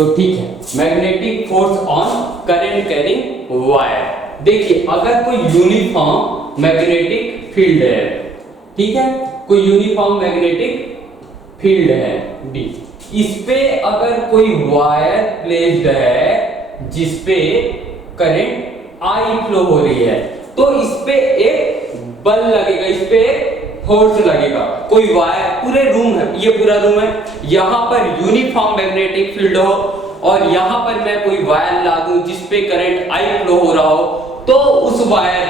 तो ठीक है, magnetic force on current carrying wire. देखिए अगर कोई यूनिफॉर्म मैग्नेटिक फील्ड है, ठीक है, कोई यूनिफॉर्म मैग्नेटिक फील्ड है डी, इस पे अगर कोई वायर प्लेस्ड है जिस पे करंट आई फ्लो हो रही है, तो इस पे एक बल लगेगा, इस पे फोर्स लगेगा। कोई वायर, पूरे रूम है, ये पूरा रूम है, यहां पर यूनिफॉर्म मैग्नेटिक फील्ड हो और यहां पर मैं कोई वायर ला दूं जिस पे करंट आई फ्लो हो रहा हो, तो उस वायर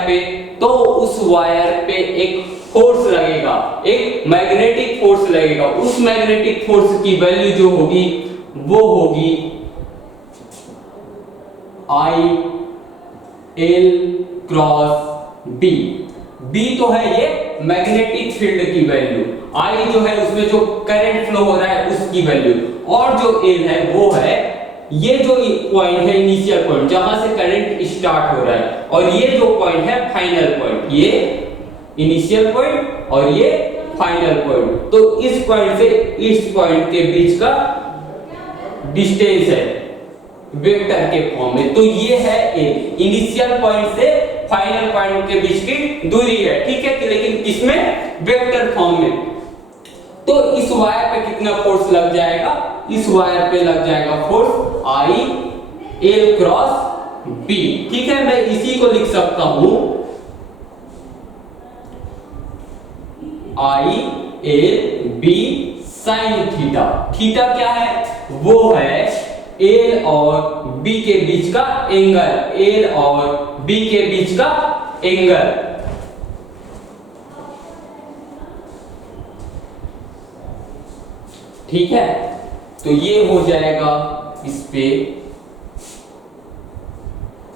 पे एक फोर्स लगेगा, एक मैग्नेटिक फोर्स लगेगा। उस मैग्नेटिक फोर्स की वैल्यू जो होगी वो होगी I L cross B. B तो है ये मैग्नेटिक फील्ड की वैल्यू, आई जो है उसमें जो करंट फ्लो हो रहा है उसकी वैल्यू, और जो एल है वो है ये जो पॉइंट है इनिशियल पॉइंट जहां से करंट स्टार्ट हो रहा है, और ये जो पॉइंट है फाइनल पॉइंट, ये इनिशियल पॉइंट और ये फाइनल पॉइंट। तो इस पॉइंट से इस पॉइंट के बीच का डिस्टेंस है वेक्टर के फॉर्म में, तो ये है ए, इनिशियल पॉइंट से फाइनल पॉइंट के बीच की दूरी है, ठीक है, लेकिन किसमें, वेक्टर फॉर्म में। तो इस वायर पे कितना फोर्स लग जाएगा, इस वायर पे लग जाएगा force I L cross B, ठीक है। मैं इसी को लिख सकता हूं I L B sine theta. Theta क्या है, वो है एल और बी के बीच का एंगल, एल और बी के बीच का एंगल। ठीक है, तो ये हो जाएगा इस पे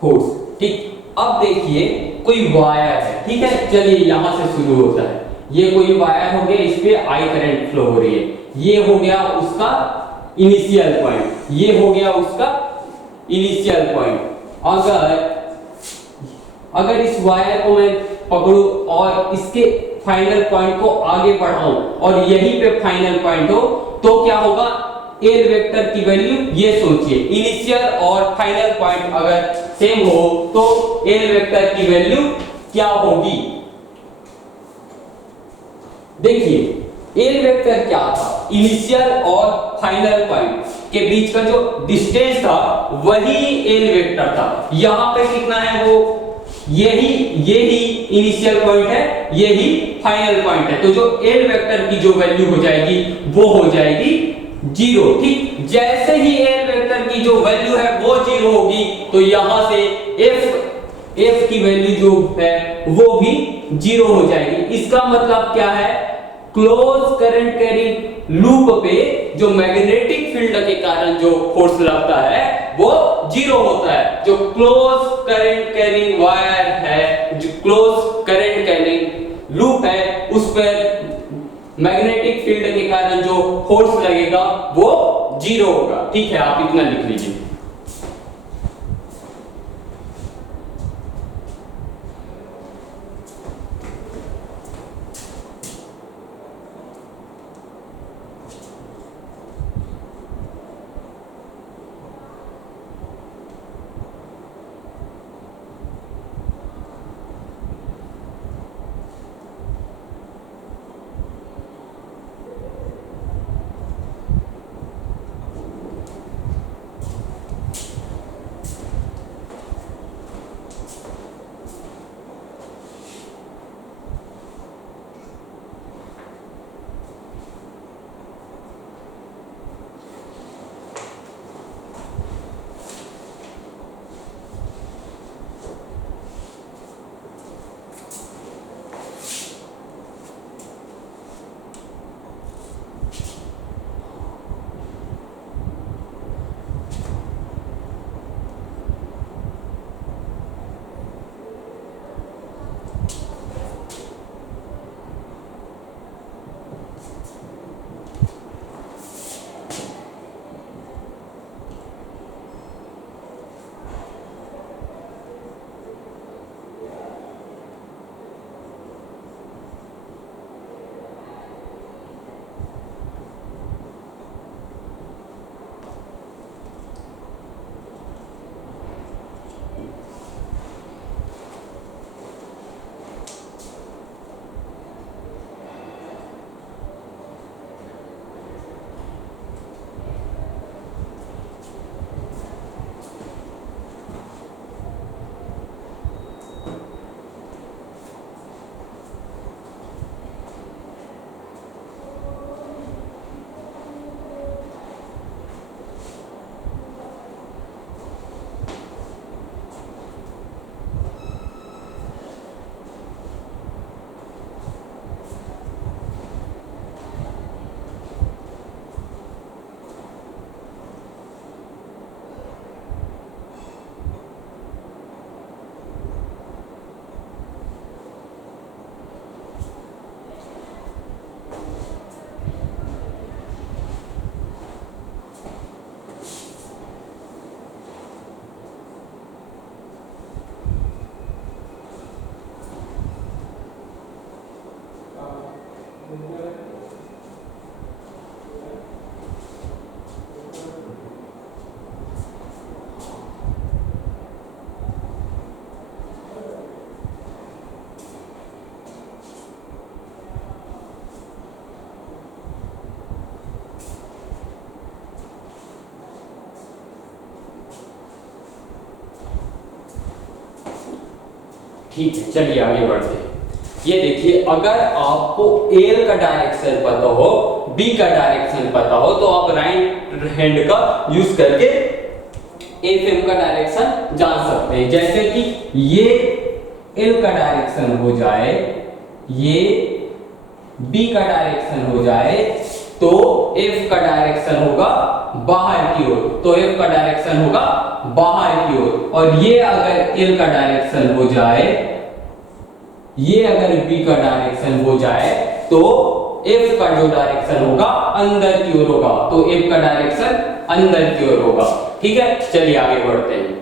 फोर्स, ठीक। अब देखिए कोई वायर है, ठीक है, चलिए यहां से शुरू होता है। ये कोई वायर हो गया, इस पे आई करंट फ्लो हो रही है, ये हो गया उसका इनिशियल पॉइंट, ये हो गया उसका इनिशियल पॉइंट। अगर इस वायर को मैं पकड़ूं और इसके फाइनल पॉइंट को आगे बढ़ाऊं और यहीं पे फाइनल पॉइंट हो, तो क्या होगा, एल वेक्टर की वैल्यू, ये सोचिए, इनिशियल और फाइनल पॉइंट अगर सेम हो तो एल वेक्टर की वैल्यू क्या होगी। देखिए एल वेक्टर क्या था, इनिशियल और फाइनल पॉइंट के बीच का जो डिस्टेंस था वही एल वेक्टर था। यहां पे कितना है, वो यही इनिशियल पॉइंट है, यही फाइनल पॉइंट है, तो जो एल वेक्टर की जो वैल्यू हो जाएगी वो हो जाएगी 0, ठीक। जैसे ही एल वेक्टर की जो वैल्यू है वो 0 होगी, तो यहां से एफ की वैल्यू जो है वो भी 0 हो जाएगी। इसका मतलब क्या है, क्लोज करंट कैरिंग लूप पे जो मैग्नेटिक फील्ड के कारण जो फोर्स लगता है वो 0 होता है। जो क्लोज करंट कैरिंग वायर है, जो क्लोज करंट कैरिंग लूप है, उस पर मैग्नेटिक फील्ड के कारण जो फोर्स लगेगा वो 0 होगा, ठीक है। आप इतना लिख लीजिए। ठीक है, चलिए आगे बढ़ते हैं। ये देखिए, अगर आपको एल का डायरेक्शन पता हो, बी का डायरेक्शन पता हो, तो आप राइट हैंड का यूज करके एफ एम का डायरेक्शन जान सकते हैं। जैसे कि ये एल का डायरेक्शन हो जाए, ये बी का डायरेक्शन हो जाए, तो एफ का डायरेक्शन होगा बाहर की ओर, तो एफ का डायरेक्शन होगा बाहर की ओर। और ये अगर एल का डायरेक्शन हो जाए, ये अगर बी का डायरेक्शन हो जाए, तो एफ का जो डायरेक्शन होगा अंदर की ओर होगा, तो एफ का डायरेक्शन अंदर की ओर होगा। ठीक है, चलिए आगे बढ़ते हैं।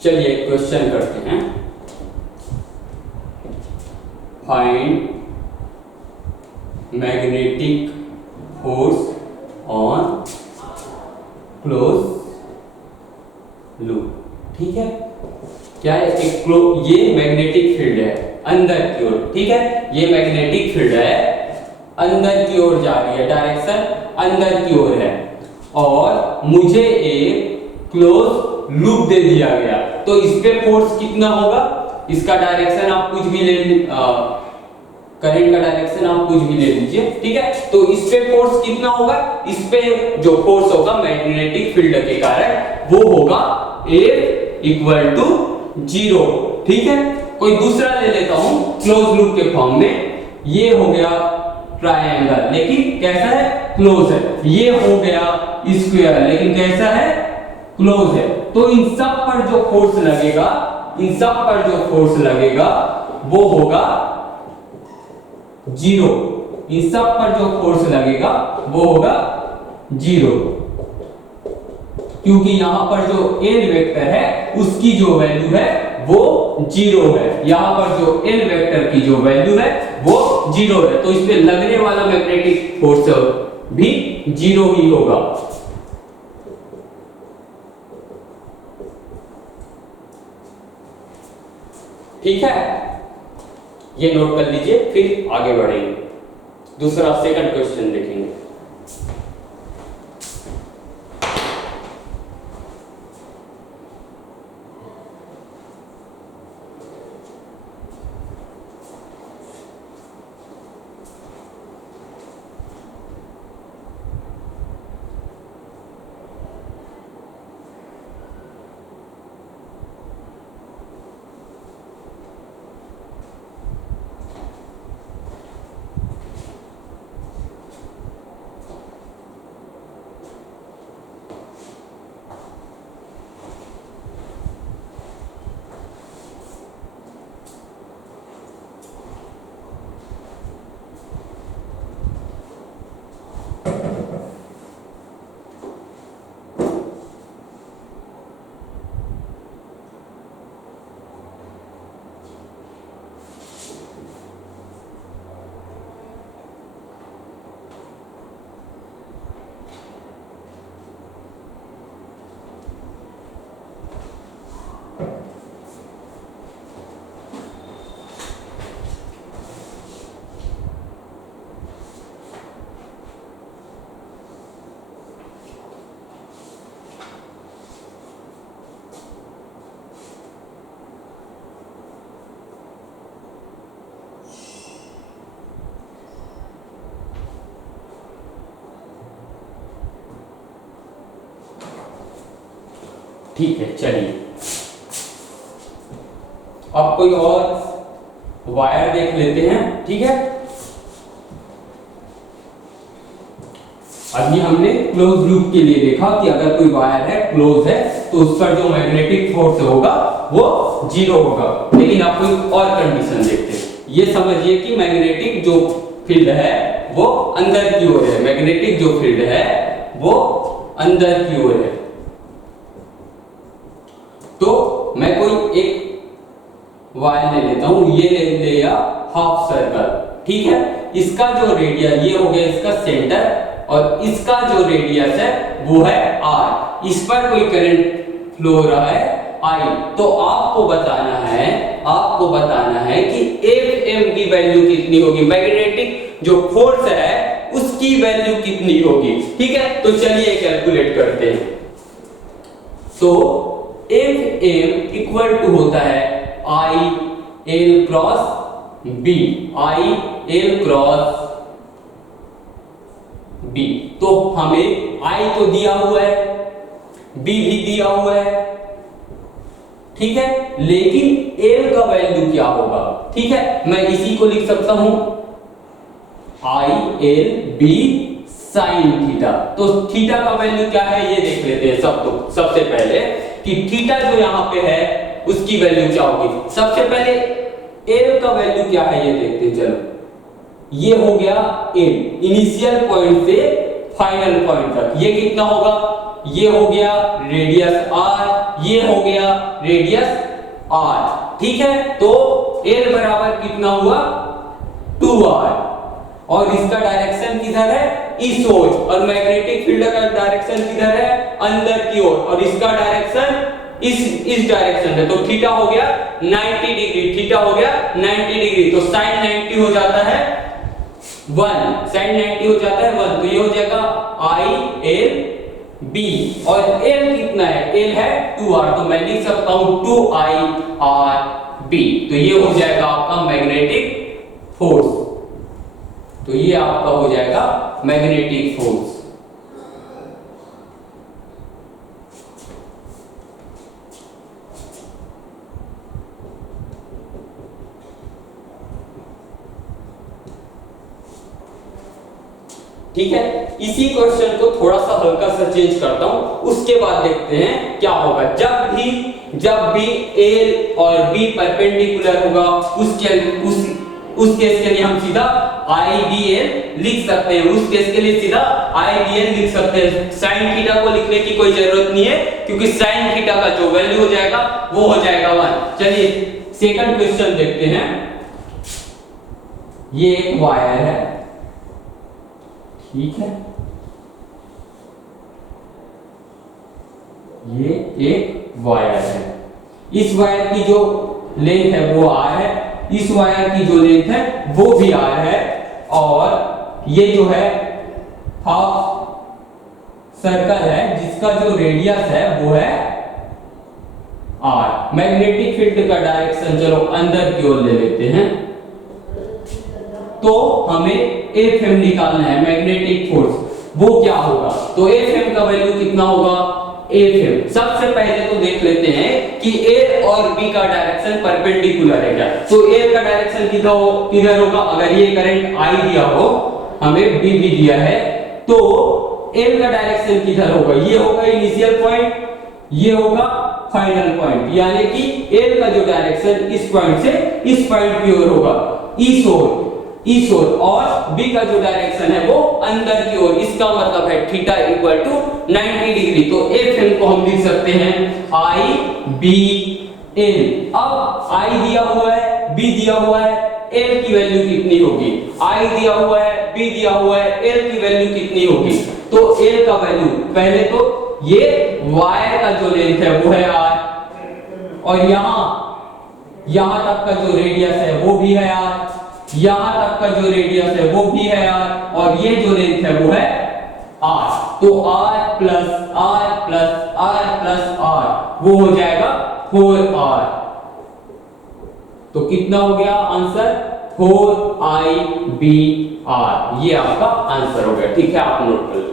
चलिए एक क्वेश्चन करते हैं। Find magnetic force on close loop. ठीक है, क्या है, ये मैग्नेटिक फील्ड है अंदर की ओर। ठीक है, ये मैग्नेटिक फील्ड है अंदर की ओर जा रही है, डायरेक्शन अंदर की ओर है, और मुझे एक क्लोज लूप दे दिया गया, तो इस पे फोर्स कितना होगा? इसका डायरेक्शन आप कुछ भी ले, करंट का डायरेक्शन आप कुछ भी ले लीजिए। ठीक है, तो इस पे फोर्स कितना होगा? इस पे जो फोर्स होगा मैग्नेटिक फील्ड के कारण, वो होगा F इक्वल टू 0। ठीक है, कोई दूसरा ले लेता हूं क्लोज लूप के फॉर्म में। ये हो गया ट्रायंगल, लेकिन कैसा है? क्लोज है। ये हो गया स्क्वायर, लेकिन कैसा है? क्लोज है। तो इन सब पर जो फोर्स लगेगा, इन सब पर जो फोर्स लगेगा वो होगा 0। इन सब पर जो फोर्स लगेगा वो होगा 0, क्योंकि यहां पर जो एल वेक्टर है उसकी जो वैल्यू है वो 0 है। यहां पर जो एल वेक्टर की जो वैल्यू है वो 0 है, तो इस पे लगने वाला मैग्नेटिक फोर्स भी 0 ही होगा। ठीक है, ये नोट कर लीजिए, फिर आगे बढ़ेंगे। दूसरा सेकंड क्वेश्चन देखेंगे। ठीक है, चलिए अब कोई और वायर देख लेते हैं। ठीक है, अभी हमने क्लोज लूप के लिए देखा कि अगर कोई वायर है, क्लोज है, तो उस पर जो मैग्नेटिक फोर्स होगा वो 0 होगा। लेकिन आप कोई और कंडीशन देखते हैं। ये समझिए कि मैग्नेटिक जो फील्ड है वो अंदर की ओर है, मैग्नेटिक जो फील्ड है वो अंदर की ओर है। तो मैं कोई एक वायर ले लेता हूं, ये ले लिया हाफ सर्कल। ठीक है, इसका जो रेडियस, ये हो गया इसका सेंटर, और इसका जो रेडियस है वो है r। इस पर कोई करंट फ्लो हो रहा है I। तो आपको बताना है कि Fm की वैल्यू कितनी होगी, मैग्नेटिक जो फोर्स है उसकी वैल्यू कितनी होगी। ठीक है, तो चलिए कैलकुलेट करते हैं। तो Fm इक्वल टू होता है I L cross B, I L cross B। तो हमें I तो दिया हुआ है, B भी दिया हुआ है, ठीक है, लेकिन L का वैल्यू क्या होगा। ठीक है, मैं इसी को लिख सकता हूं I L B sine theta. तो थीटा का वैल्यू क्या है ये देख लेते हैं सबसे पहले कि थीटा जो यहां पे है उसकी वैल्यू क्या होगी। सबसे पहले L का वैल्यू क्या है ये देखते हैं। चलो, ये हो गया L, इनिशियल पॉइंट से फाइनल पॉइंट तक, ये कितना होगा, ये हो गया रेडियस R, ये हो गया रेडियस R। ठीक है, तो L बराबर कितना हुआ 2R, और इसका डायरेक्शन किधर है, इस ओर, और मैग्नेटिक फील्ड का डायरेक्शन किधर है, अंदर की ओर, और इसका डायरेक्शन इस डायरेक्शन में। तो थीटा हो गया 90 डिग्री, थीटा हो गया 90 डिग्री। तो साइन 90 हो जाता है 1, साइन 90 हो जाता है 1। तो ये हो जाएगा I L B, और L कितना है, L है 2R, तो मैं लिख सकता हूं 2I R B। तो ये हो जाएगा आपका मैग्नेटिक फोर्स। तो ये आपका हो जाएगा मैग्नेटिक फोर्स। ठीक है, इसी क्वेश्चन को थोड़ा सा हल्का सा चेंज करता हूं, उसके बाद देखते हैं क्या होगा। जब भी A और B परपेंडिकुलर होगा उस केस के लिए हम सीधा IBL लिख सकते हैं, उस केस के लिए सीधा IBL लिख सकते हैं। साइन थीटा को लिखने की कोई जरूरत नहीं है, क्योंकि साइन थीटा का जो वैल्यू हो जाएगा वो हो जाएगा 1। चलिए सेकंड क्वेश्चन देखते हैं। ये एक वायर है, ठीक है, ये एक वायर है, इस वायर की जो लेंथ है वो R है, इस वायर की जो लेंथ है वो भी R है, और ये जो है हाफ सर्कल है जिसका जो रेडियस है वो है R। मैग्नेटिक फील्ड का डायरेक्शन चलो अंदर की ओर ले लेते हैं। तो हमें Fm निकालना है, मैग्नेटिक फोर्स, वो क्या होगा। तो Fm का वैल्यू कितना होगा, Fm सबसे पहले तो देख लेते हैं कि A और B का डायरेक्शन परपेंडिकुलर है क्या। तो A का डायरेक्शन किधर होगा, अगर ये करंट I दिया हो, हमें B भी दिया है, तो L का डायरेक्शन किधर होगा, ये होगा इनिशियल पॉइंट, ये होगा फाइनल पॉइंट, यानी कि L का जो डायरेक्शन इस पॉइंट से इस पॉइंट की ओर होगा, इस ओर, और B का जो डायरेक्शन है वो अंदर की ओर। इसका मतलब है थीटा इक्वल टू 90 डिग्री। तो Fm को हम लिख सकते हैं IBL। अब I दिया हुआ है, B दिया हुआ है, L की वैल्यू कितनी होगी, I दिया हुआ है, B दिया हुआ है, L की वैल्यू कितनी होगी। तो L का वैल्यू पहले तो ये वायर का जो लेंथ है वो है R, और यहां तक का जो रेडियस है वो भी है R, यहां तक का जो रेडियस है वो भी है R, और ये जो लेंथ है वो है R। तो R plus R plus R plus R वो हो जाएगा 4R। तो कितना हो गया आंसर, 4IBR, ये आपका आंसर हो गया। ठीक है, आप नोट कर लो।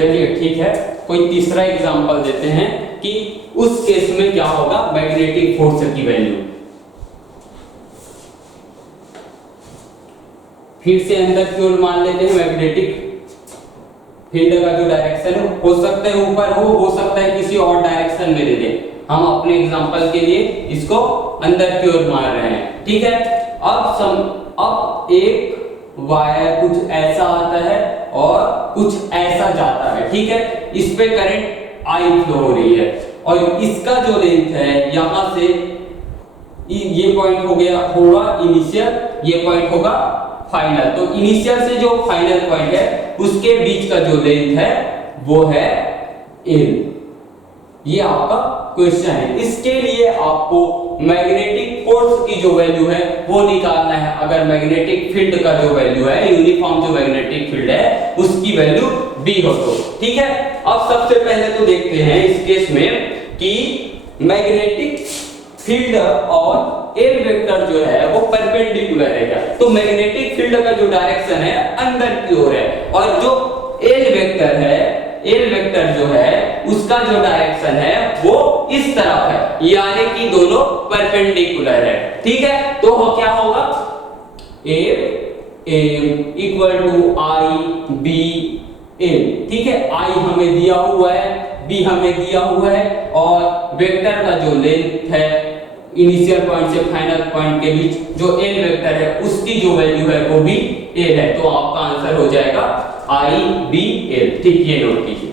चलिए ठीक है, कोई तीसरा एग्जांपल देते हैं कि उस केस में क्या होगा मैग्नेटिक फोर्स की वैल्यू। फिर से अंदर की ओर मान लेते हैं मैग्नेटिक फील्ड का जो डायरेक्शन हो सकता है ऊपर हो सकता है किसी और डायरेक्शन में दे दे। हम अपने एग्जांपल के लिए इसको अंदर की ओर मान रहे हैं, ठीक है। अब एक वायर कुछ ऐसा आता है और कुछ ऐसा जाता है, ठीक है। इस पे करंट आई फ्लो हो रही है और इसका जो लेंथ है यहां से ये पॉइंट हो गया होगा इनिशियल, ये पॉइंट होगा फाइनल। तो इनिशियल से जो फाइनल पॉइंट है उसके बीच का जो लेंथ है वो है एल। ये आपका क्वेश्चन है। इसके लिए आपको मैग्नेटिक फोर्स की जो वैल्यू है वो निकालना है। अगर मैग्नेटिक फील्ड का जो वैल्यू है, यूनिफॉर्म जो मैग्नेटिक फील्ड है उसकी वैल्यू बी हो तो, ठीक है। अब सबसे पहले तो देखते हैं इस केस में कि मैग्नेटिक फील्ड और एल वेक्टर जो है वो परपेंडिकुलर है क्या। तो मैग्नेटिक फील्ड का जो डायरेक्शन है अंदर की ओर है और जो एल वेक्टर है, एल वेक्टर जो है उसका जो डायरेक्शन है वो इस तरफ है, यानी कि दोनों परपेंडिकुलर है, ठीक है। तो वो क्या होगा M equal to I B L, ठीक है। आई हमें दिया हुआ है, बी हमें दिया हुआ है और वेक्टर का जो लेंथ है इनिशियल पॉइंट से फाइनल पॉइंट के बीच जो एल वेक्टर है उसकी जो वैल्यू है वो भी एल है। तो आपका आंसर हो जाएगा आई बी एल, ठीक। ये नोट कीजिए।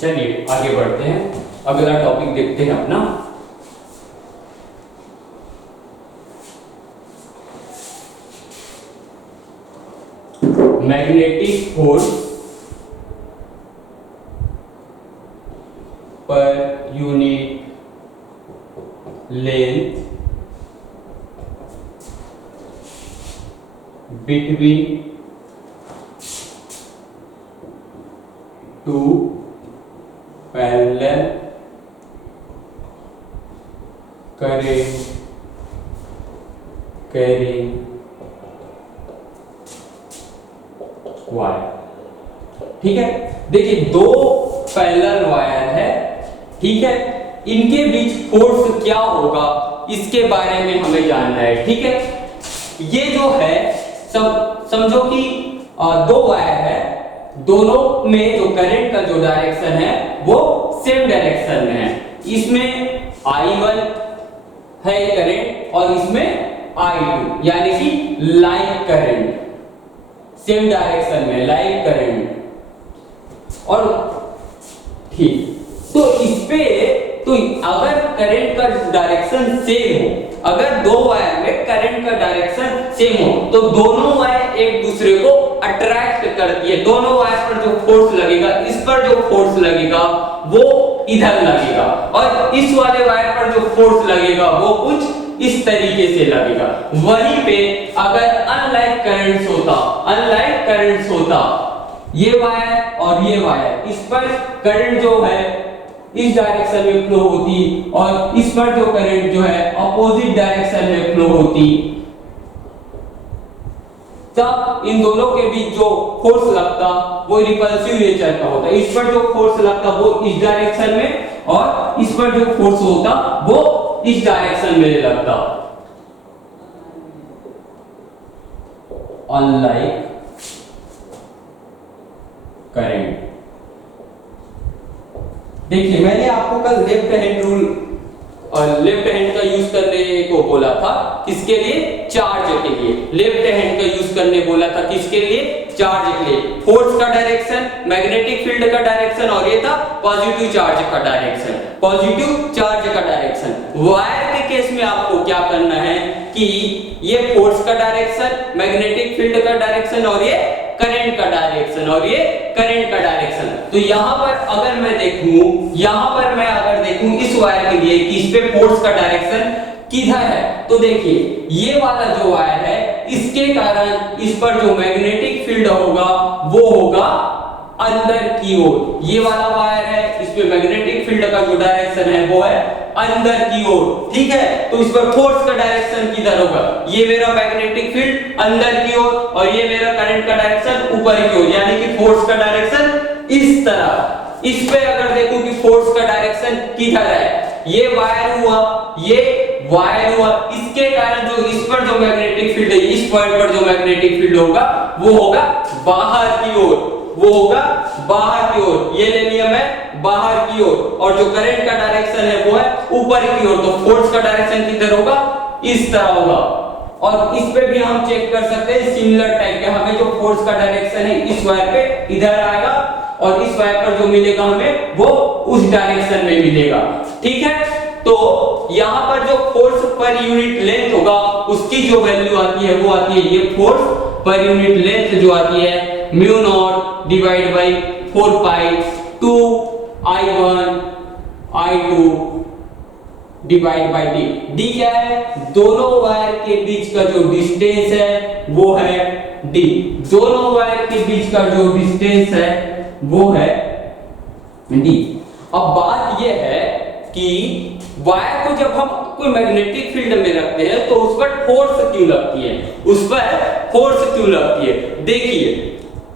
चलिए आगे बढ़ते हैं, अगला टॉपिक देखते हैं अपना magnetic force per unit length between two parallel carrying wire, ठीक है। देखिए दो पैरेलल वायर है, ठीक है, इनके बीच फोर्स क्या होगा इसके बारे में हमें जानना है, ठीक है। ये जो है समझो कि दो वायर है, दोनों में जो करंट का जो डायरेक्शन है वो सेम डायरेक्शन में है। इसमें I1 है करंट और इसमें I2, यानी कि लाइक करंट, सेम डायरेक्शन में लाइक करंट। और ठीक, तो इस पे तो अगर करंट का डायरेक्शन सेम हो, अगर दो वायर में करंट का डायरेक्शन सेम हो, तो दोनों वायर एक दूसरे को अट्रैक्ट करती है। दोनों वायर पर जो फोर्स लगेगा, इस पर जो फोर्स लगेगा वो इधर लगेगा, और इस वाले वायर पर जो फोर्स लगेगा वो कुछ इस तरीके से लगेगा। वहीं पे अगर अनलाइक करंट्स होता, ये वायर और ये वायर, इस पर करंट जो है इस डायरेक्शन में फ्लो होती और इस पर जो करंट जो है अपोजिट डायरेक्शन में फ्लो होती, तब इन दोनों के बीच जो फोर्स लगता वो रिपल्सिव नेचर का होता। इस पर जो फोर्स लगता वो इस डायरेक्शन में, और इस पर जो फोर्स होता वो इस डायरेक्शन में लगता। अनलाइक करंट, देखिए मैंने आपको कल लेफ्ट हैंड रूल और लेफ्ट हैंड का यूज करने को बोला था, किसके लिए? चार्ज के लिए। लेफ्ट हैंड का यूज करने बोला था, किसके लिए? चार्ज के लिए। फोर्स का डायरेक्शन, मैग्नेटिक फील्ड का डायरेक्शन, और ये था पॉजिटिव चार्ज का डायरेक्शन। पॉजिटिव चार्ज का डायरेक्शन। वायर के केस में आपको क्या करना है कि ये फोर्स का डायरेक्शन, मैग्नेटिक फील्ड का डायरेक्शन, और ये करंट का डायरेक्शन, और ये करंट का डायरेक्शन। तो यहां पर अगर मैं देखूं इस वायर के लिए कि इस पे फोर्स का डायरेक्शन किधर है, तो देखिए ये वाला जो वायर है, इसके कारण इस पर जो मैग्नेटिक फील्ड होगा वो होगा अंदर की ओर। ये वाला वायर है, इस पे मैग्नेटिक फील्ड का जो डायरेक्शन है वो है अंदर की ओर, ठीक है। तो इस पर फोर्स का डायरेक्शन किधर होगा? ये मेरा मैग्नेटिक फील्ड अंदर की ओर, और ये मेरा करंट का डायरेक्शन ऊपर की ओर, यानी कि फोर्स का डायरेक्शन इस तरह। इस पे अगर देखूं कि फोर्स का डायरेक्शन किधर है, ये वायर हुआ, ये वायर हुआ, इसके कारण जो इस पर जो मैग्नेटिक फील्ड है, इस पॉइंट पर जो मैग्नेटिक फील्ड होगा वो होगा बाहर की ओर, वो होगा बाहर की ओर। ये ले लिया मैं बाहर की ओर, और जो करंट का डायरेक्शन है वो है ऊपर की ओर। तो फोर्स का डायरेक्शन किधर होगा? इस तरह होगा। और इस पे भी हम चेक कर सकते हैं सिमिलर टाइप के, हमें जो फोर्स का डायरेक्शन है इस वायर पे इधर आएगा, और इस वायर पर जो मिलेगा हमें वो उस डायरेक्शन में मिलेगा, ठीक है। तो यहां पर जो फोर्स पर यूनिट लेंथ होगा उसकी जो वैल्यू आती है वो आती है, ये फोर्स पर यूनिट लेंथ जो आती है mu naught divide by 4 pi 2 I1 I2 divide by D. D क्या है? दोनों वायर के बीच का जो डिस्टेंस है वो है डी। दोनों वायर के बीच का जो डिस्टेंस है वो है डी। अब बात यह है कि वायर को जब हम कोई मैग्नेटिक फील्ड में रखते हैं तो उस पर फोर्स क्यों लगती है? देखिए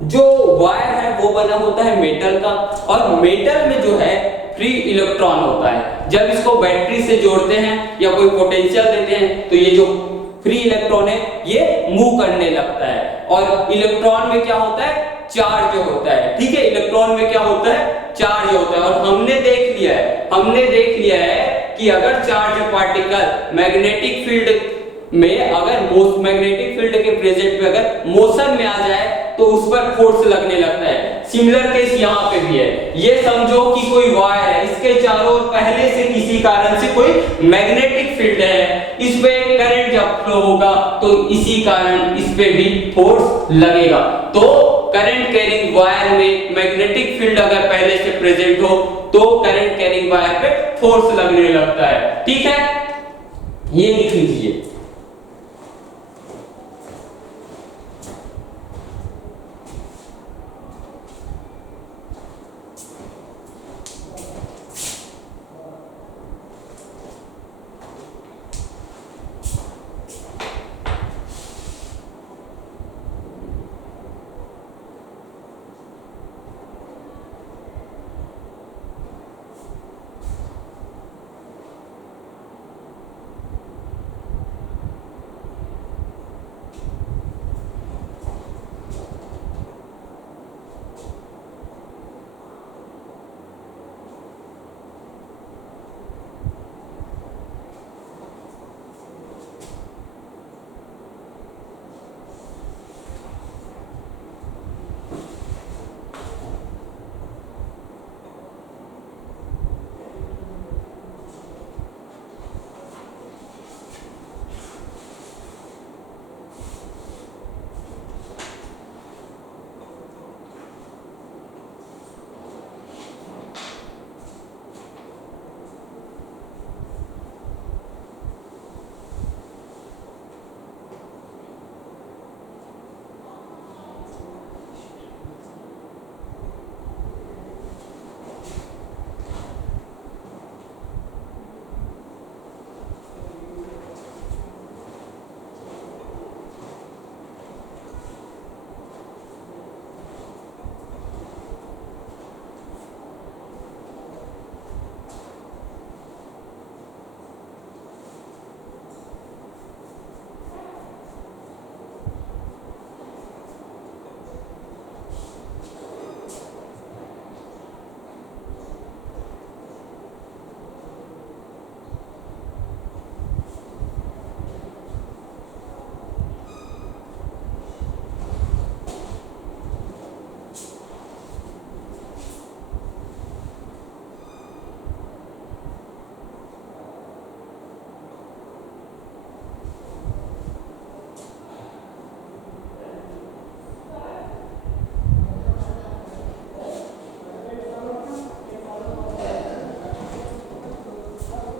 जो वायर है वो बना होता है मेटल का, और मेटल में जो है फ्री इलेक्ट्रॉन होता है। जब इसको बैटरी से जोड़ते हैं या कोई पोटेंशियल देते हैं तो ये जो फ्री इलेक्ट्रॉन है ये मूव करने लगता है, और इलेक्ट्रॉन में क्या होता है? चार्ज होता है, ठीक है। इलेक्ट्रॉन में क्या होता है? चार्ज होता है। और हमने देख लिया है कि अगर चार्ज पार्टिकल मैग्नेटिक फील्ड में, अगर मैग्नेटिक फील्ड के प्रेजेंट में अगर मोशन में आ जाए तो उस पर फोर्स लगने लगता है। सिमिलर केस यहाँ पे भी है। ये समझो कि कोई वायर है, इसके चारों ओर पहले से किसी कारण से कोई मैग्नेटिक फील्ड है, इस पे करंट जब फ्लो होगा तो इसी कारण इस पे भी फोर्स लगेगा। तो करंट कैरिंग वायर में मैग्नेटिक फील्ड अगर पहले से प्रेजेंट हो तो करंट कैरिंग वायर पे फोर्स लगने लगता है, ठीक है। ये लिख लीजिए।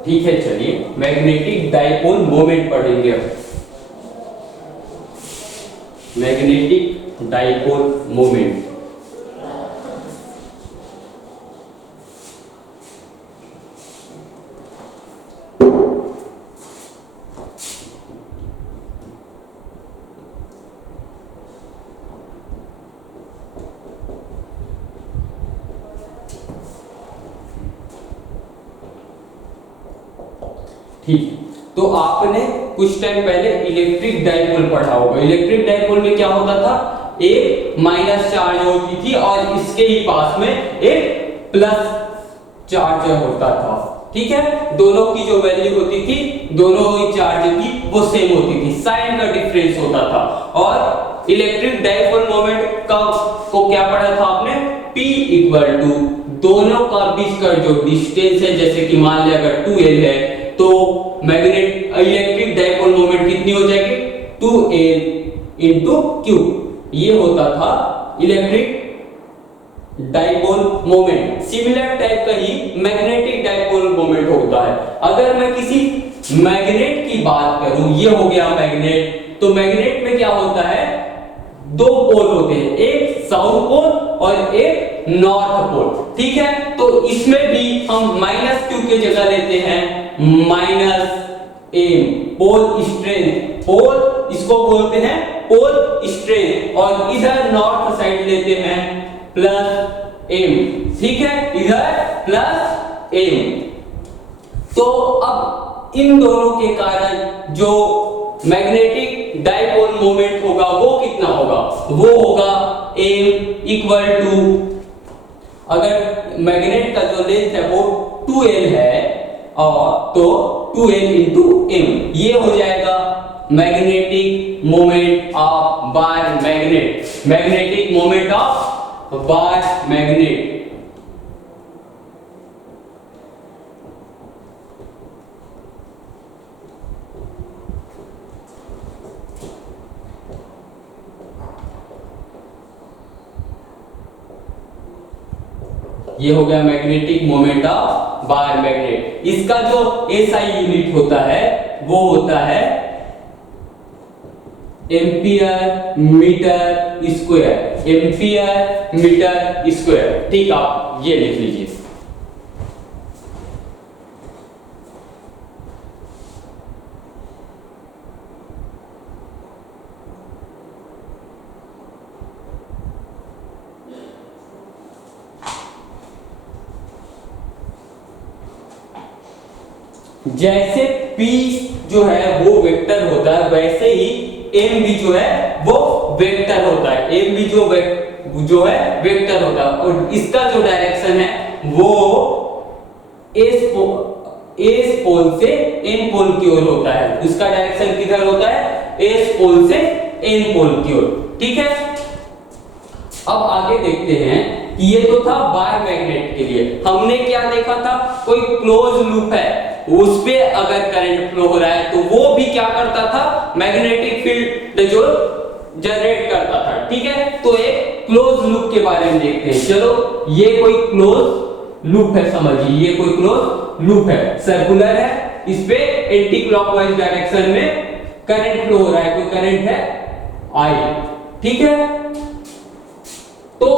ठीक है, चलिए मैग्नेटिक डाइपोल मोमेंट पढ़ेंगे अब। Magnetic dipole moment. ठीक, तो आपने कुछ टाइम पहले इलेक्ट्रिक डाइपोल पढ़ा होगा। इलेक्ट्रिक डाइपोल में क्या होता था, एक माइनस चार्ज होती थी और इसके ही पास में एक प्लस चार्ज होता था। ठीक है, दोनों की जो वैल्यू होती थी, दोनों ही चार्ज की वो सेम होती थी, साइन का डिफरेंस होता था। और इलेक्ट्रिक डाइपोल मोमेंट का को क्या पढ़ा था आपने, P इक्वल टू दोनों का बीच का जो डिस्टेंस है, जैसे कि मान लिया अगर 2L है तो मैग्नेट इलेक्ट्रिक डाइपोल मोमेंट कितनी हो जाएगी, 2L इंटू Q। ये होता था electric dipole moment. Similar type का ही मैग्नेटिक डाइपोल मोमेंट होता है। अगर मैं किसी मैग्नेट की बात करूं, ये हो गया मैग्नेट, तो मैग्नेट में क्या होता है, दो पोल होते हैं, एक साउथ पोल और एक नॉर्थ पोल। ठीक है, तो इसमें भी हम माइनस क्यू की जगह लेते हैं माइनस एम, पोल स्ट्रेंथ। पोल इसको बोलते हैं पोल स्ट्रेंथ, और इधर नॉर्थ साइड लेते हैं प्लस एम। ठीक है, इधर प्लस एम। तो अब इन दोनों के कारण जो मैग्नेटिक डाइपोल मोमेंट होगा वो कितना होगा, वो होगा m इक्वल टू, अगर मैग्नेट का जो लेंथ है वो 2L है और तो 2L इंटू m, ये हो जाएगा magnetic moment of bar magnet. Magnetic moment of bar magnet. ये हो गया magnetic moment of bar magnet. इसका जो SI यूनिट होता है वो होता है ampere metre square. Ampere metre square. ठीक, आप ये लिख लीजिए। जैसे P जो है वो वेक्टर होता है, वैसे ही M भी जो है वो वेक्टर होता है। M भी जो है वेक्टर होता है, और इसका जो डायरेक्शन है वो S पोल से N पोल की ओर होता है। उसका डायरेक्शन किधर होता है, S पोल से N पोल की ओर। ठीक है, अब आगे देखते हैं कि ये तो था बार मैग्नेट के लिए। हमने क्या देखा था, कोई क्लोज लूप है, उस पे अगर करंट फ्लो हो रहा है तो वो भी क्या करता था, मैग्नेटिक फील्ड जो जनरेट करता था। ठीक है, तो एक क्लोज लूप के बारे में देखते हैं। चलो, ये कोई क्लोज लूप है, समझिए ये कोई क्लोज लूप है, सर्कुलर है, इस पे एंटी क्लॉकवाइज डायरेक्शन में करंट फ्लो हो रहा है, कोई करंट है I। ठीक है, तो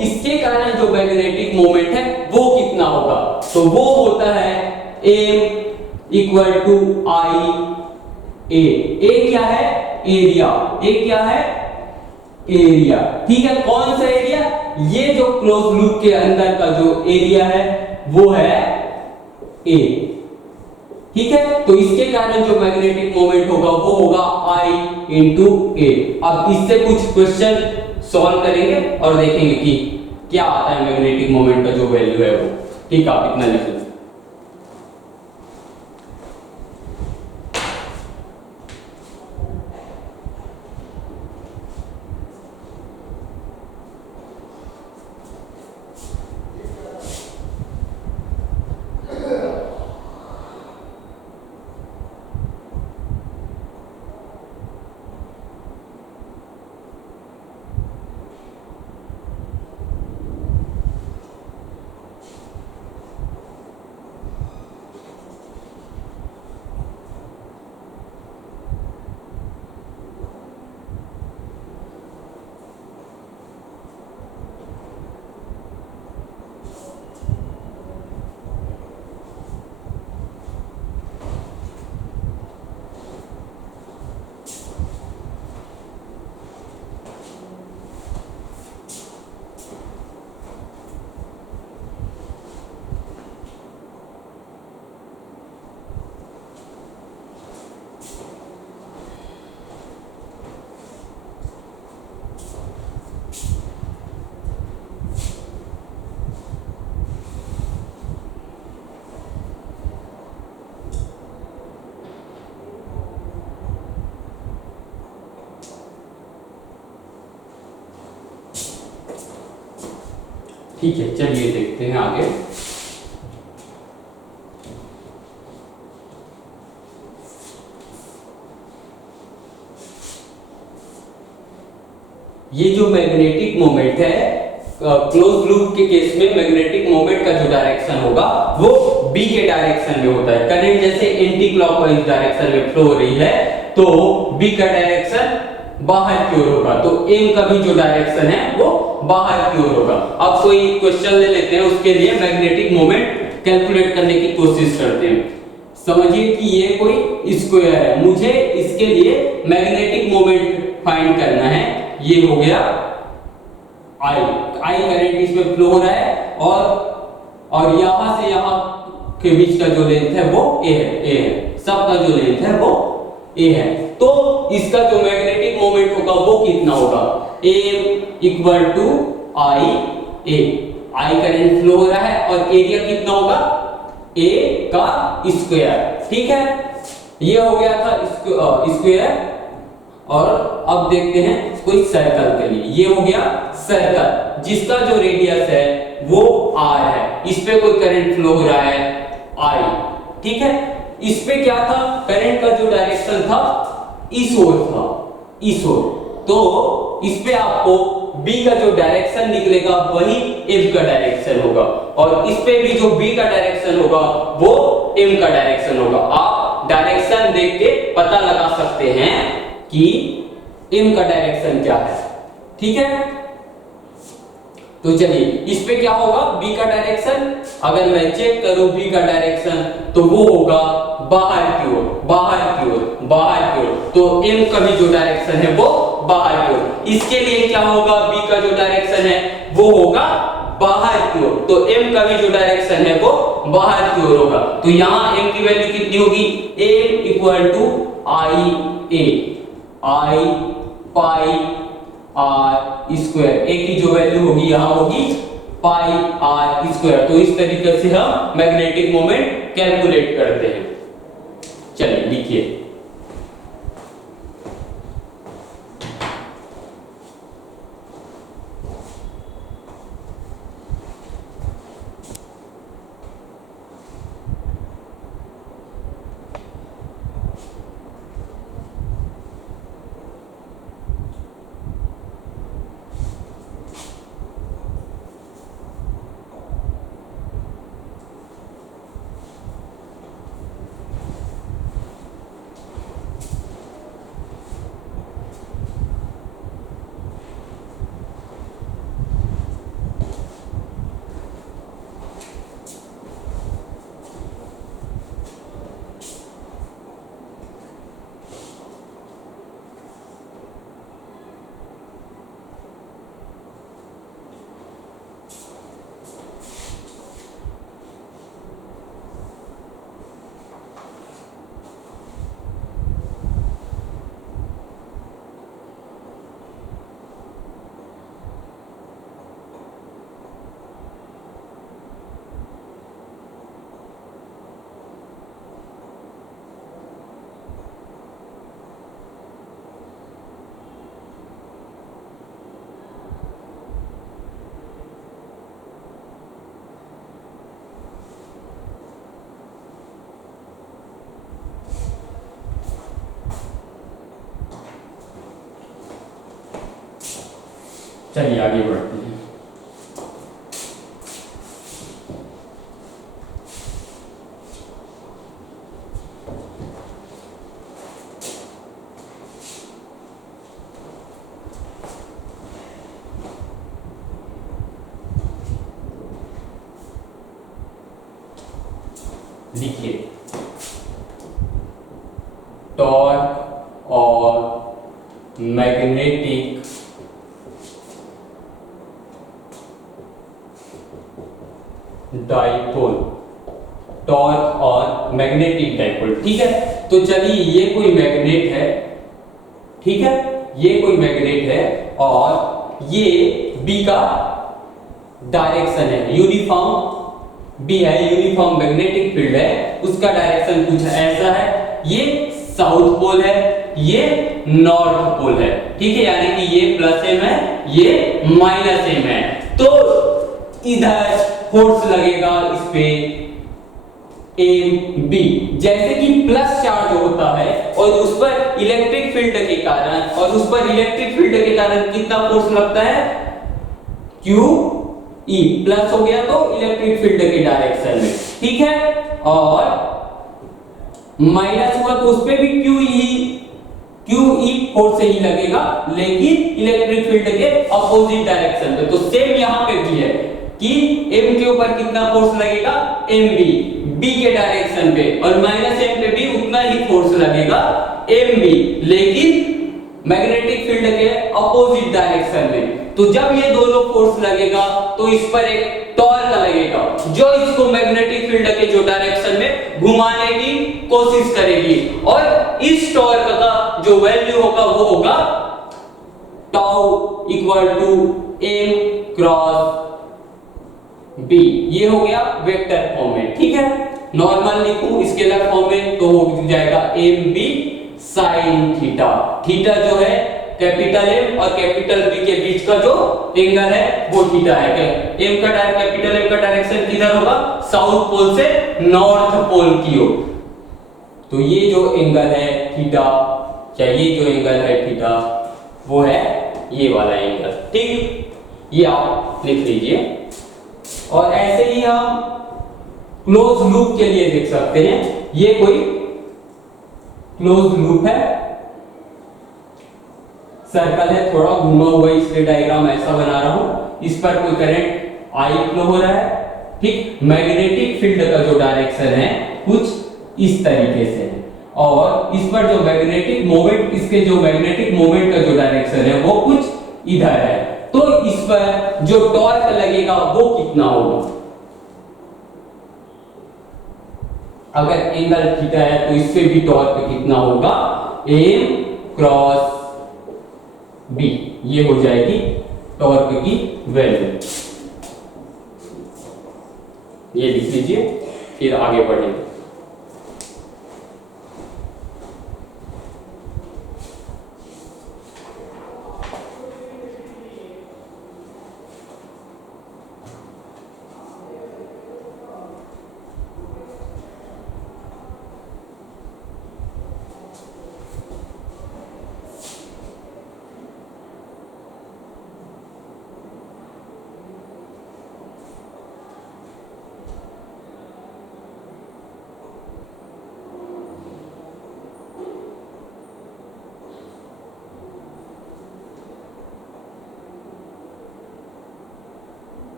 इसके कारण जो मैग्नेटिक मोमेंट है वो कितना होगा, तो वो होता है M equal to I A। A क्या है, एरिया। A क्या है, एरिया। ठीक है, कौन सा एरिया, ये जो क्लोज लूप के अंदर का जो एरिया है वो है A। ठीक है, तो इसके कारण जो मैग्नेटिक मोमेंट होगा वो होगा I इंटू A। अब इससे कुछ क्वेश्चन सॉल्व करेंगे और देखेंगे कि क्या आता है मैग्नेटिक मोमेंट का जो वैल्यू है वो। ठीक है, आप इतना लिख लो। ठीक है, चलिए देखते हैं आगे। ये जो मैग्नेटिक मोमेंट है, क्लोज लूप के केस में मैग्नेटिक मोमेंट का जो डायरेक्शन होगा वो बी के डायरेक्शन में होता है। करंट जैसे एंटी क्लॉकवाइज डायरेक्शन में फ्लो हो रही है तो बी का डायरेक्शन बाहर की ओर होगा, तो एम का भी जो डायरेक्शन है वो बाहर की ओर होगा। अब कोई क्वेश्चन ले लेते हैं, उसके लिए मैग्नेटिक मोमेंट कैलकुलेट करने की कोशिश करते हैं। समझिए कि ये कोई स्क्वायर है, मुझे इसके लिए मैग्नेटिक मोमेंट फाइंड करना है। ये हो गया आई करंट इसमें फ्लो हो रहा है और यहां से यहां के बीच का जो लेंथ है वो ए है, सबका जो लेंथ है वो ए है। तो इसका जो मैग्नेटिक मोमेंट होगा वो कितना होगा, A equal to I A. I current flow हो रहा है और एरिया कितना होगा, ए का स्क्वायर। ठीक है, ये हो गया था स्क्वायर। और अब देखते हैं कोई सर्कल के लिए। ये हो गया सर्कल जिसका जो रेडियस है वो आर है, इस पे कोई करंट फ्लो हो रहा है आई। ठीक है, इस पे क्या था, करंट का जो डायरेक्शन था इस ओर था, इस ओर। तो इस पे आपको बी का जो डायरेक्शन निकलेगा वही एम का डायरेक्शन होगा, और इस पे भी जो बी का डायरेक्शन होगा वो एम का डायरेक्शन होगा। आप डायरेक्शन देख के पता लगा सकते हैं कि एम का डायरेक्शन क्या है। ठीक है, तो चलिए इस पे क्या होगा, बी का डायरेक्शन अगर मैं चेक करूं बी का डायरेक्शन तो वो होगा बाहर की ओर, बाहर की ओर, बाहर की ओर। तो एम का भी जो डायरेक्शन है वो बाहर की ओर। इसके लिए क्या होगा, बी का जो डायरेक्शन है वो होगा बाहर की ओर, तो एम का भी जो डायरेक्शन है वो बाहर की ओर होगा। तो यहां एम की वैल्यू कितनी होगी, M equal to I A, I pi R square. A की जो वैल्यू होगी यहां होगी पाई आर स्क्वायर। तो इस तरीके से हम मैग्नेटिक मोमेंट कैलकुलेट करते हैं। चलिए लिखिए, चलिए आगे बढ़ते हैं। लिखिए, टॉर्क और मैग्नेटिक डाइपोल, टॉर्क और मैग्नेटिक डाइपोल। ठीक है, तो चलिए ये कोई मैग्नेट है, ठीक है, ये कोई मैग्नेट है और ये बी का डायरेक्शन है, यूनिफॉर्म बी है, यूनिफॉर्म मैग्नेटिक फील्ड है, उसका डायरेक्शन कुछ ऐसा है। ये साउथ पोल है, ये नॉर्थ पोल है। ठीक है, यानी कि ये प्लस एम है, ये माइनस एम है। तो इधर फोर्स लगेगा इस पे एम बी। जैसे कि प्लस चार्ज होता है और उस पर इलेक्ट्रिक फील्ड के कारण कितना फोर्स लगता है, क्यू ई, प्लस हो गया तो इलेक्ट्रिक फील्ड के डायरेक्शन में, ठीक है। और माइनस हुआ तो उस पे भी क्यू ई फोर्स से ही लगेगा, लेकिन इलेक्ट्रिक फील्ड के अपोजिट डायरेक्शन पे। तो सेम यहां पे भी है कि m के ऊपर कितना फोर्स लगेगा, mb, b के डायरेक्शन पे, और माइनस m पे भी उतना ही फोर्स लगेगा mb, लेकिन मैग्नेटिक फील्ड के अपोजिट डायरेक्शन में। तो जब ये दोनों फोर्स लगेगा तो इस पर एक टॉर्क लगेगा जो इसको मैग्नेटिक फील्ड के जो डायरेक्शन में घुमाने की कोशिश करेगी, और इस टॉर्क का जो वैल्यू होगा वो होगा tau equal to m cross b। ये हो गया वेक्टर फॉर्म में, ठीक है। नॉर्मल लिखूं स्केलर फॉर्म में तो हो जाएगा mb sin थीटा। थीटा जो है कैपिटल M और कैपिटल B के बीच का जो एंगल है वो थीटा है। कैपिटल M का डायरेक्शन किधर होगा, साउथ पोल से नॉर्थ पोल की ओर। तो ये जो एंगल है थीटा, क्या ये जो एंगल है थीटा वो है ये वाला एंगल, ठीक। ये आप लिख लीजिए। और ऐसे ही हम क्लोज लूप के लिए देख सकते हैं। ये कोई क्लोज लूप है, सर्कल है, थोड़ा घुमा हुआ, इसलिए डायग्राम ऐसा बना रहा हूं। इस पर कोई करंट आई फ्लो हो रहा है, ठीक। मैग्नेटिक फील्ड का जो डायरेक्शन है कुछ इस तरीके से है, और इस पर जो मैग्नेटिक मोमेंट, इसके जो मैग्नेटिक मोमेंट का जो डायरेक्शन है वो कुछ इधर है। तो इस पर जो टॉर्क लगेगा वो कितना होगा, अगर एंगल थीटा है तो इस पे भी टॉर्क कितना होगा, m क्रॉस b। ये हो जाएगी टॉर्क की वैल्यू। ये लिख लीजिए, फिर आगे बढ़ेंगे।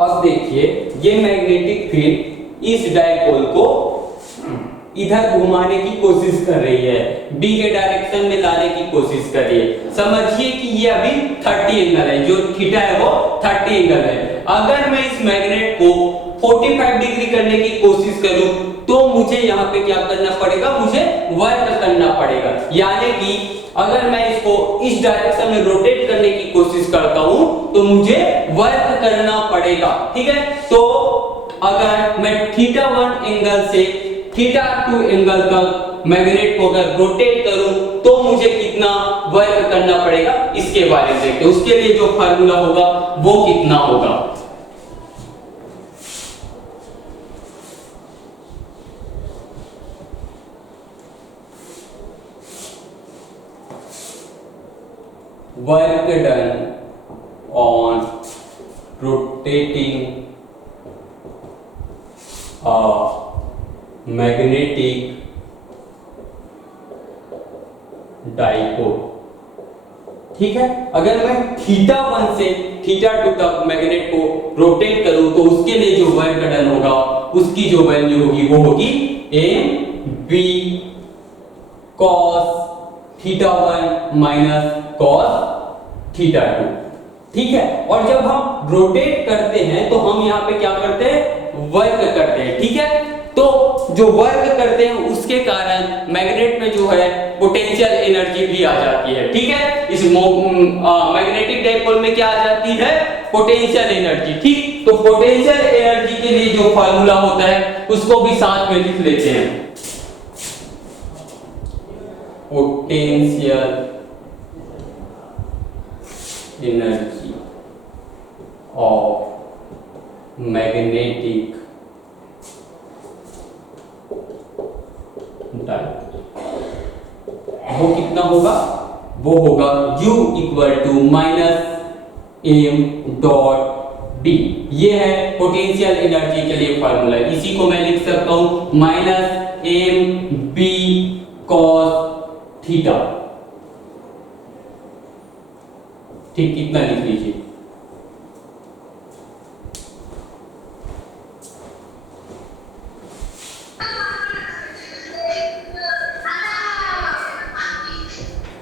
अब देखिए, ये मैग्नेटिक फील्ड इस डायपोल को इधर घुमाने की कोशिश कर रही है, बी के डायरेक्शन में लाने की कोशिश कर रही है। समझिए कि ये अभी 30 एंगल है, जो थीटा है वो 30 एंगल है। अगर मैं इस मैग्नेट को 45 डिग्री करने की कोशिश करूं तो मुझे यहाँ पे क्या करना पड़ेगा, मुझे वर्क करना पड़ेगा। यानी कि अगर मैं इसको इस डायरेक्शन में रोटेट करने की कोशिश करता हूं तो मुझे वर्क करना पड़ेगा, ठीक है। तो अगर मैं θ1 एंगल से θ2 एंगल तक मैग्नेट को अगर रोटेट करूं तो मुझे कितना वर्क करना पड़ेगा, इसके बारे में देखते हैं। उसके लिए जो फार्मूला होगा वो कितना होगा, work done on rotation rotating magnetic dipole. ठीक है, अगर मैं थीटा 1 से थीटा 2 तक मैग्नेट को रोटेट करूं तो उसके लिए जो वर्क डन होगा उसकी जो वैल्यू होगी वो होगी m b cos theta 1 minus cos theta 2। ठीक है, और जब हम रोटेट करते हैं तो हम यहाँ पे क्या करते हैं, वर्क करते हैं। ठीक है, तो जो वर्क करते हैं उसके कारण मैग्नेट में जो है पोटेंशियल एनर्जी भी आ जाती है। ठीक है, इस मैग्नेटिक डाइपोल में क्या आ जाती है, पोटेंशियल एनर्जी। ठीक, तो पोटेंशियल एनर्जी के लिए जो फार्मूला होता है उसको भी साथ में लिख लेते हैं। Potential energy of magnetic dipole वो कितना होगा, वो होगा U equal to minus M dot D. ये है पोटेंशियल एनर्जी के लिए फार्मूला। इसी को मैं लिख सकता हूं minus M B cos theta. ठीक, कितना लिख लीजिए,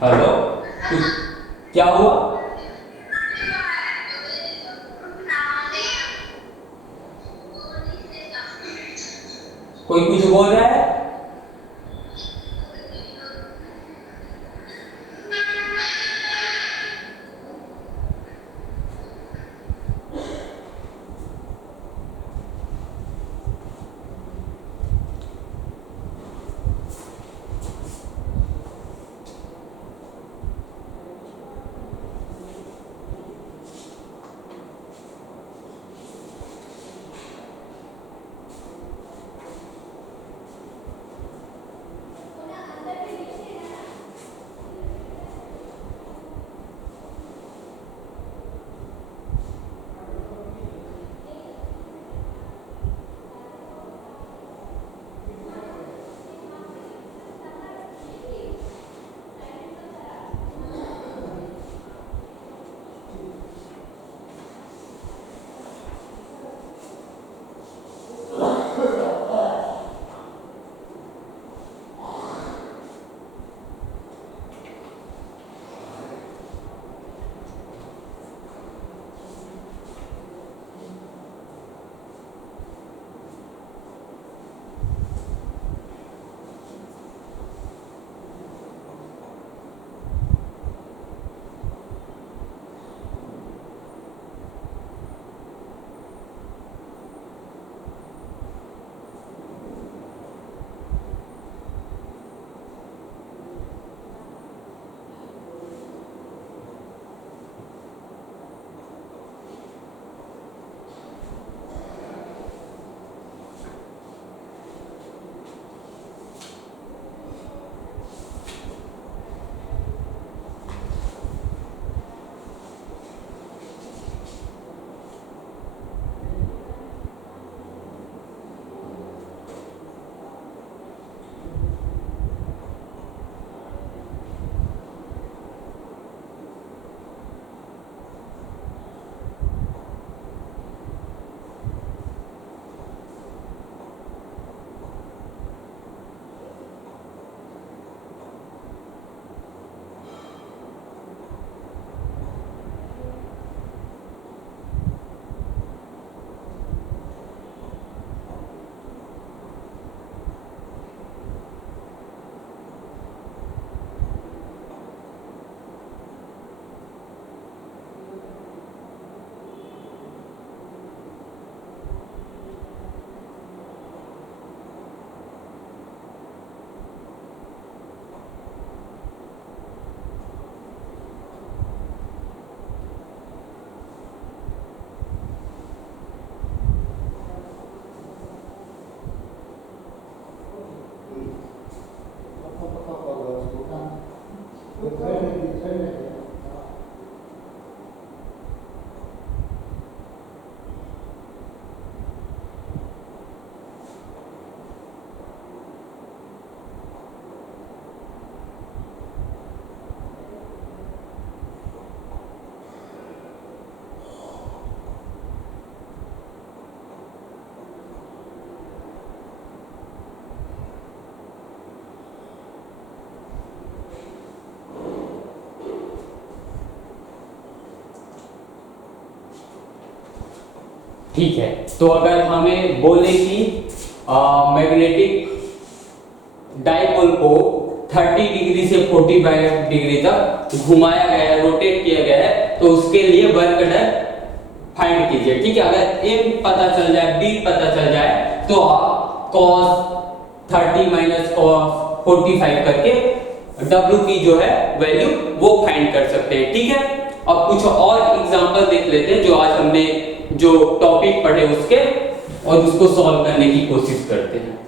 हेलो, क्या हुआ, कोई कुछ बोल रहा है? ठीक है, तो अगर हमें बोले कि मैग्नेटिक डाइपोल को 30 डिग्री से 45 डिग्री तक घुमाया गया है, रोटेट किया गया है, तो उसके लिए वर्क डन फाइंड कीजिए। ठीक है, अगर m पता चल जाए, b पता चल जाए, तो आप cos 30 माइनस cos 45 करके w की जो है वैल्यू वो फाइंड कर सकते हैं। ठीक है, अब कुछ और एग्जांपल देख लेते हैं जो आज हमने जो टॉपिक पढ़े उसके, और उसको सॉल्व करने की कोशिश करते हैं।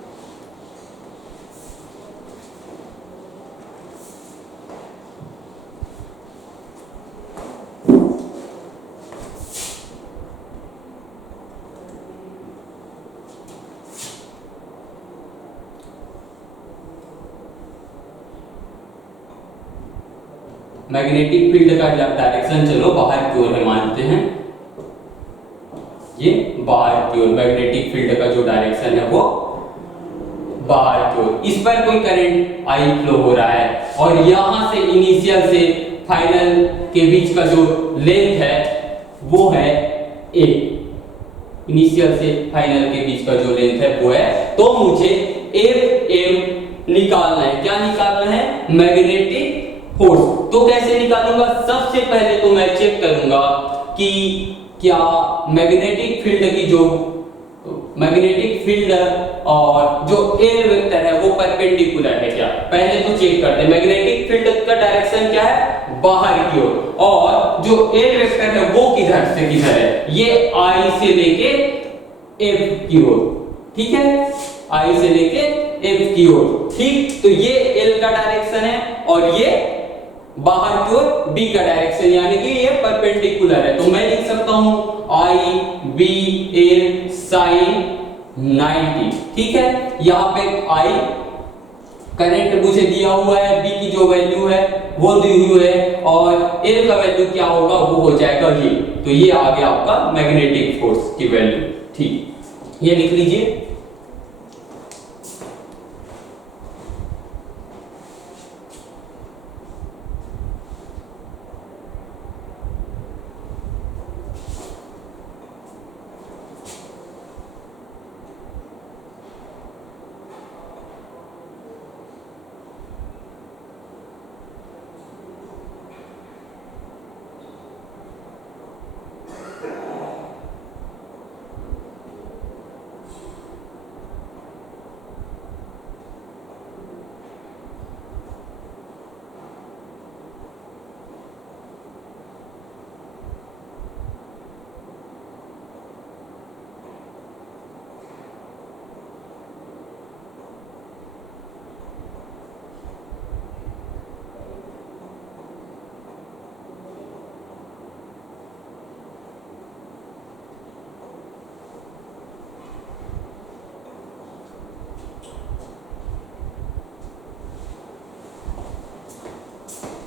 मैग्नेटिक फील्ड का डायरेक्शन चलो बाहर की ओर है मानते हैं, ये बाहर की ओर मैग्नेटिक फील्ड का जो डायरेक्शन है वो बाहर की ओर, इस पर कोई करंट आई फ्लो हो रहा है, और यहां से इनिशियल से फाइनल के बीच का जो लेंथ है वो है a, इनिशियल से फाइनल के बीच का जो लेंथ है वो है, तो मुझे Fm निकालना है। क्या निकालना है? Magnetic force. तो कैसे निकालूंगा? सबसे पहले तो मैं चेक करूंगा कि क्या मैग्नेटिक फील्ड की जो मैग्नेटिक फील्ड और जो एल वेक्टर है वो परपेंडिकुलर है क्या। पहले तो चेक करते हैं मैग्नेटिक फील्ड का डायरेक्शन क्या है, बाहर की ओर, और जो एल वेक्टर है वो किधर से किधर है, ये आई से लेके एफ की ओर। ठीक है, आई से लेके एफ की ओर। ठीक, तो ये एल का डायरेक्शन है और ये बाहर की ओर बी का डायरेक्शन, यानी कि ये परपेंडिकुलर है। तो मैं लिख सकता हूं आई बी एल साइन 90। ठीक है, यहाँ पे आई करंट मुझे दिया हुआ है, बी की जो वैल्यू है वो दी हुई है, और एल का वैल्यू क्या होगा वो हो जाएगा ये। तो ये आ गया आपका मैग्नेटिक फोर्स की वैल्यू। ठीक, ये लिख लीजिए।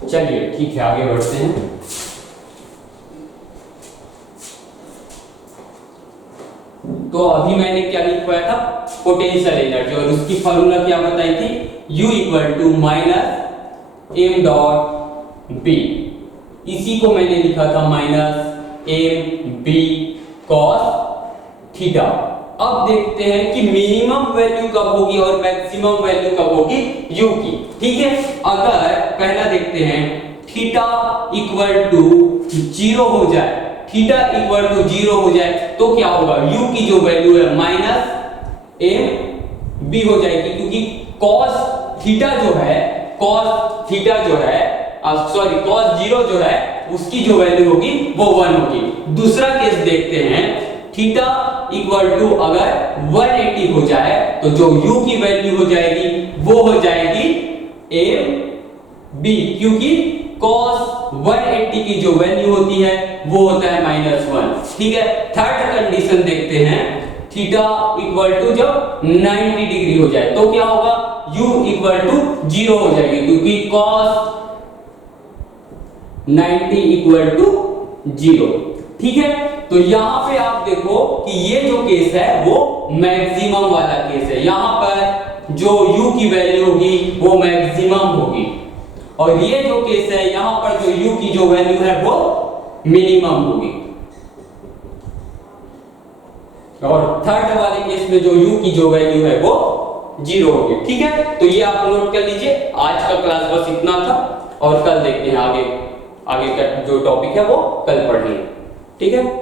चलिए ठीक है, आगे बढ़ते हैं। तो अभी मैंने क्या लिखवाया था, पोटेंशियल एनर्जी, और उसकी फॉर्मूला क्या बताई थी, U equal to minus M dot B. इसी को मैंने लिखा था minus M B cos theta. अब देखते हैं कि मिनिमम वैल्यू कब होगी और मैक्सिमम वैल्यू कब होगी U की। ठीक है, अगर पहला देखते हैं थीटा इक्वल टू 0 हो जाए, थीटा इक्वल टू 0 हो जाए तो क्या होगा, U की जो वैल्यू है माइनस एम बी हो जाएगी, क्योंकि cos थीटा जो है, cos थीटा जो है सॉरी cos 0 जो है उसकी जो वैल्यू होगी वो 1 होगी। दूसरा केस देखते हैं, थीटा इक्वल टू अगर 180 हो जाए तो जो U की वैल्यू हो जाएगी वो हो जाएगी एम बी, क्योंकि cos 180 की जो वैल्यू होती है वो होता है -1। ठीक है, थर्ड कंडीशन देखते हैं, थीटा इक्वल टू जब 90 डिग्री हो जाए तो क्या होगा, U इक्वल टू 0 हो जाएगी, क्योंकि cos 90 इक्वल टू 0। ठीक है, तो यहां पे आप देखो कि ये जो केस है वो मैक्सिमम वाला केस है, यहां पर जो U की वैल्यू होगी वो मैक्सिमम होगी, और ये जो केस है यहां पर जो U की जो वैल्यू है वो मिनिमम होगी। और थर्ड वाले केस में जो u की जो वैल्यू है वो 0 होगी। ठीक है, तो ये आप नोट कर लीजिए। आज का क्लास बस इतना था और कल देखते हैं आगे का जो टॉपिक है वो कल पढ़ेंगे। ठीक है।